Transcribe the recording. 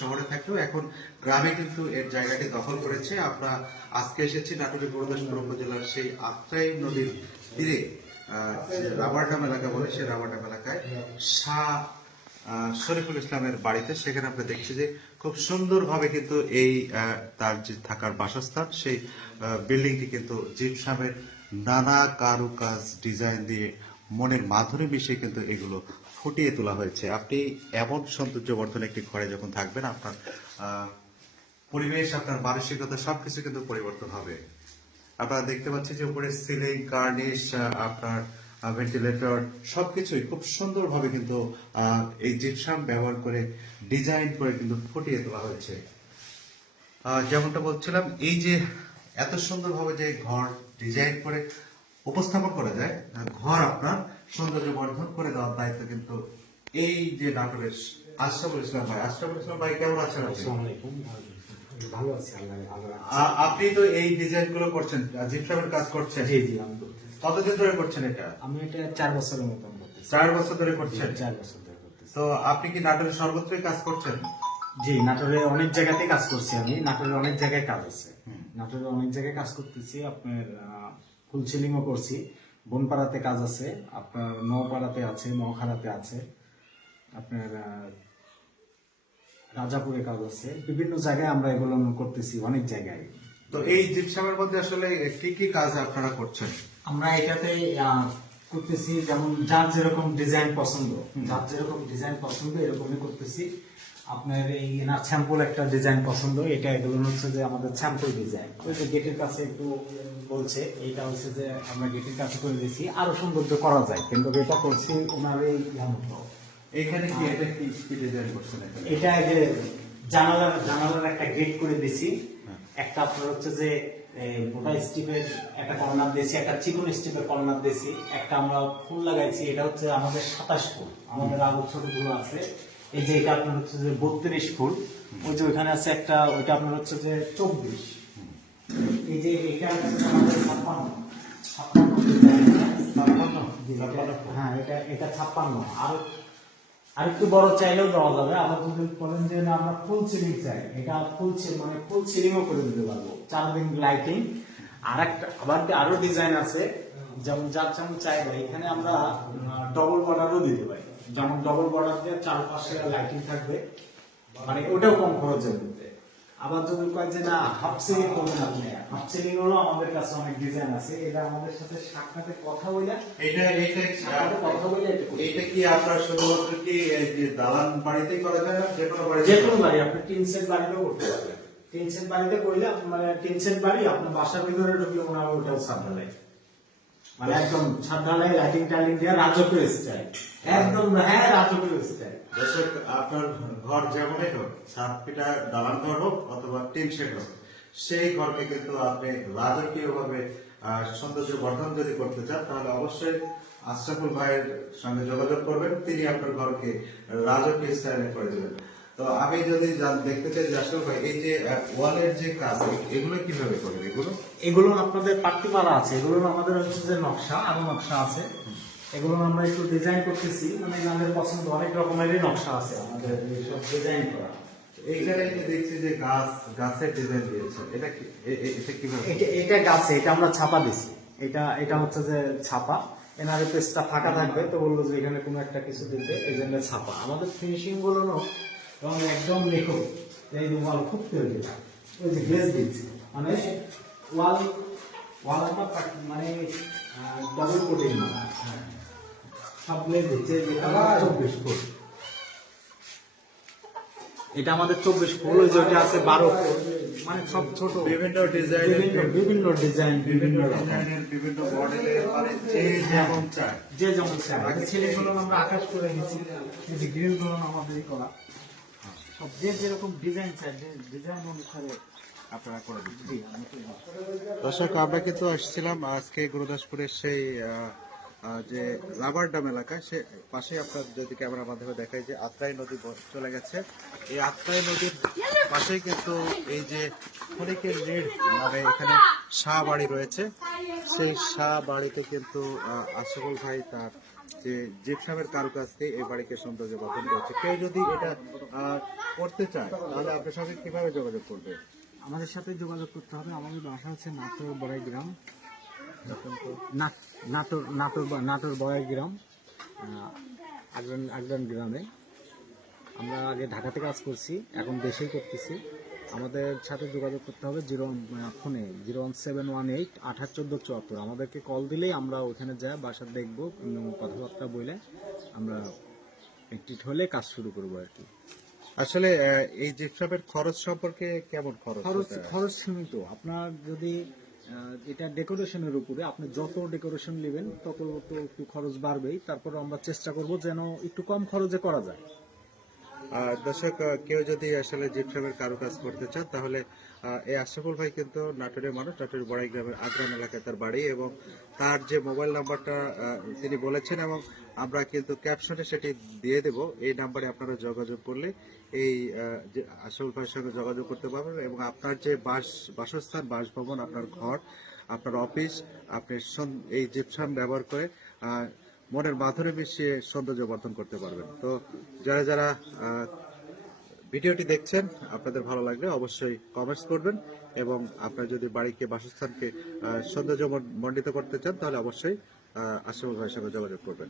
শহরে থাকলেও এখন গ্রামে কিন্তু এর জায়গাটি দখল করেছে। আমরা আজকে এসেছি নাটোরের গুরুদাসপুর উপজেলার সেই আত্রাই নদীর তীরে রাবার ড্যাম এলাকা বলে সেই রাবার ড্যাম এলাকায় শাহ শরীফুল ইসলামের বাড়িতে। সেখানে আমরা দেখছি যে খুব সুন্দরভাবে কিন্তু এই তার যে থাকার বাসস্থান সেই বিল্ডিংটি কিন্তু জিপসামের নানা কারুকাজ ডিজাইন দিয়ে মনের মাধুরী মিশিয়ে কিন্তু এগুলো ফুটিয়ে তোলা হয়েছে। আপনি এমন সৌন্দর্যবর্ধন একটি ঘরে যখন থাকবেন, আপনার পরিবেশ, আপনার মানসিকতা সবকিছু কিন্তু পরিবর্তন হবে। আপনারা দেখতে পাচ্ছেন যে উপরে সিলিং, কার্নিশ, আপনার ভেন্টিলেটর সবকিছুই খুব সুন্দরভাবে কিন্তু এই জিপসাম ব্যবহার করে ডিজাইন করে কিন্তু ফুটিয়ে তোলা হয়েছে। যেমনটা বলছিলাম, এই যে এত সুন্দরভাবে যে ঘর ডিজাইন করে উপস্থাপন করা যায়, ঘর আপনার সৌন্দর্য বর্ধন করে দেওয়ার দায়িত্ব কিন্তু এই যে নাটোরের আশরাফুল ইসলাম ভাই। আশরাফুল ইসলাম ভাই, কেমন আছেন? ভালো আছি, আপনি তো এই ডিজাইন গুলো করছেন, জিপসামের কাজ করছেন। জি জি, আমি করতেছি। কতদিন ধরে করছেন এটা? আমি এটা 4 বছরের মতো করতেছি। 4 বছর ধরে করছেন? 4 বছর ধরে করতেছি। তো আপনি কি নাটোরের সর্বত্রই কাজ করছেন? জি, নাটোরে অনেক জায়গাতে কাজ করছি আমি। নাটোরে অনেক জায়গায় কাজ আছে। নাটোরে অনেক জায়গায় কাজ করতেছি। আপনার ফুল সিলিংও করছি। বনপাড়াতে কাজ আছে, আপনার নওপাড়াতে আছে, নওখারাতে আছে, আপনার রাজাপুরে কাজ আছে। বিভিন্ন জায়গায় আমরা এগুলো করতেছি, অনেক জায়গায়। তো এই জিপসামের মধ্যে আসলে কি কি কাজ আপনারা করছেন? আমরা এটাতে করতেছি যেমন যার যেরকম ডিজাইন পছন্দ, এরকমই করতেছি। আপনার এই এনার স্যাম্পল একটা ডিজাইন পছন্দ, এটা এগুলো হচ্ছে যে আমাদের স্যাম্পল ডিজাইন। ওই যে গেটের কাছে একটু বলছে, এইটা হচ্ছে যে আমরা গেটের কাছে করে দিয়েছি, আরো সৌন্দর্য করা যায়, কিন্তু এটা করছি ওনার এই এখানে কি এটা কি ডিজাইন করছেন? এটা যে জানালার একটা গেট করে দিছি। একটা আপনার হচ্ছে যে মোটা স্টিপের একটা কর্নার দিয়েছি, একটা চিকন স্টিপের কর্নার দিয়েছি, একটা আমরা ফুল লাগাইছি। এটা হচ্ছে আমাদের 27 ফুল, আমাদের আরো ছোট ফুল আছে। এই যে এটা আপনার হচ্ছে যে 32 ফুল, ওই যে ওইখানে আছে একটা, ওইটা আপনার হচ্ছে যে 24। এই যে এটা হচ্ছে আমাদের 56। হ্যাঁ, এটা 56। আর একটু বড় চাইলেও দেওয়া যাবে। আবার যদি বলেন যে না আমরা ফুল সিলিং চাই, এটা ফুল সিলিংও করে দিতে পারবো, 4 দিন লাইটিং। আর একটা আবার আরো ডিজাইন আছে, যেমন যার যেমন চাইবে। এখানে আমরা ডবল বর্ডারও দিতে পারি, যেমন ডবল বর্ডার দিয়ে চারপাশে লাইটিং থাকবে, মানে ওটাও কম খরচের মধ্যে। আবার যদি কয় যে না হাফ সিলিং করবেন আপনি, হাফ সিলিং হলো আমাদের কাছে অনেক ডিজাইন আছে। এটা আমাদের সাথে সাক্ষাতে কথা বলে, এটা কি আপনার শুধুমাত্র কি যে দালান বাড়িতেই করা যায় না, যে কোনো বাড়ি আপনি টিন সেট বাড়িতেও করতে পারবেন। টিন সেট বাড়িতে করলে মানে টিন সেট বাড়ি আপনার বাসার ভিতরে ঢুকলে মনে হবে ওটাও ছাদ ঢালাই, মানে একদম ছাদ ঢালাই, লাইটিং টাইলিং দিয়ে রাজকীয় স্টাইল, একদম। হ্যাঁ, রাজকীয় স্টাইল। দর্শক, আপনার ঘর যেমনই হোক, ছাদ পিটা দালান ঘর হোক অথবা টিন শেড হোক, সেই ঘরকে কিন্তু আপনি রাজকীয় ভাবে সৌন্দর্য বর্ধন যদি করতে চান, তাহলে অবশ্যই আশরাফুল ভাইয়ের সঙ্গে যোগাযোগ করবেন। তিনি আপনার ঘরকে রাজকীয় স্টাইলে করে দেবেন। তো আমি যদি দেখতে চাই যে আশরাফুল ভাই, এই যে ওয়ালের যে কাজ, এগুলো কিভাবে করবেন? এগুলো আপনাদের পাট্টি মারা আছে, এগুলো আমাদের হচ্ছে যে নকশা, আরো নকশা আছে। এগুলো আমরা একটু ডিজাইন করতেছি, মানে আমাদের পছন্দ অনেক রকমেরই নকশা আছে আমাদের এইসব ডিজাইন করা। এইখানে দেখছি যে গাছের ডিজাইন দিয়েছে, এটা কি? এটা কিভাবে? এটা গাছে, এটা আমরা ছাপা দিছি। এটা হচ্ছে যে ছাপা, এনার পেজটা ফাঁকা থাকবে, তো বললো যে এখানে কোনো একটা কিছু দিতে, এই জন্য ছাপা। আমাদের ফিনিশিং গুলো একদম নিখুঁত, এই ওয়াল খুব তৈরি, ওই যে গ্লেজ দিচ্ছি, মানে ওয়াল মানে ডাবল কোটিং মারা, সব গ্লেজ দিচ্ছে। 24 ফুট, এটা আমাদের 24 ফুল। ওই যেটা আছে 12 ফুট, মানে সব ছোট, বিভিন্ন ডিজাইন, বিভিন্ন ডিজাইনের, বিভিন্ন মডেলের, মানে যে যেমন চায়। আগে ছেলেগুলো আমরা আকাশ করে নিয়েছি, এই যে গ্রিল গুলো আমাদেরই করা, সব যে যেরকম ডিজাইন চায়, ডিজাইন অনুসারে আপনারা করে দিচ্ছি। দর্শক, আমরা কিন্তু আসছিলাম আজকে গুরুদাসপুরের সেই যে রাবার ড্যাম এলাকায়, সে পাশে আপনার যদি ক্যামেরার মাধ্যমে দেখায় যে আত্রাই নদী চলে গেছে। এই আত্রাই নদীর পাশেই কিন্তু এই যে ক্ষণিকের নীড় নামে এখানে শাহ বাড়ি রয়েছে। সেই শাহ বাড়িতে কিন্তু আশরাফুল ভাই তার যে জিপসামের কারুকাজ দিয়ে এই বাড়িকে সৌন্দর্য বর্ধন করেছে। কেউ যদি এটা করতে চায় তাহলে আপনার সঙ্গে কিভাবে যোগাযোগ করবে? আমাদের সাথে যোগাযোগ করতে হবে। আমাদের বাসা হচ্ছে নাটোর বড়াই গ্রাম, নাটোর বড়াই গ্রাম, আগরান গ্রামে। আমরা আগে ঢাকাতে কাজ করছি, এখন দেশেই করতেছি। আমাদের সাথে যোগাযোগ করতে হবে ফোনে 01718 আমাদেরকে কল দিলেই আমরা ওখানে যাই, বাসা দেখবো, কথাবার্তা বলে আমরা একটি হলে কাজ শুরু করবো আর কি। আসলে এই জিপসামের খরচ সম্পর্কে কেমন খরচ? খরচ সীমিত। আপনার যদি এটা ডেকোরেশনের উপরে, আপনি যত ডেকোরেশন নেবেন তত তো একটু খরচ বাড়বেই। তারপর আমরা চেষ্টা করব যেন একটু কম খরচে করা যায়। দর্শক, কেউ যদি আসলে জিপসামের কারুকাজ করতে চান তাহলে এই আশরাফুল ভাই কিন্তু নাটোরের মানুষ, নাটোরের বড়াই গ্রামের আগ্রাম এলাকায় তার বাড়ি, এবং তার যে মোবাইল নাম্বারটা তিনি বলেছেন এবং আমরা কিন্তু ক্যাপশনে সেটি দিয়ে দেব, এই নাম্বারে আপনারা যোগাযোগ করলে এই যে আশরাফুল ভাইয়ের সঙ্গে যোগাযোগ করতে পারবেন এবং আপনার যে বাসস্থান, বাসভবন, আপনার ঘর, আপনার অফিস, আপনি এই জিপসাম ব্যবহার করে মনের মাধুরী মিশিয়ে সৌন্দর্য বর্ধন করতে পারবেন। তো যারা যারা ভিডিওটি দেখছেন, আপনাদের ভালো লাগলে অবশ্যই কমেন্টস করবেন, এবং আপনার যদি বাড়িকে, বাসস্থানকে সৌন্দর্য মণ্ডিত করতে চান তাহলে অবশ্যই আশরাফুল ভাইয়ের সঙ্গে যোগাযোগ করবেন।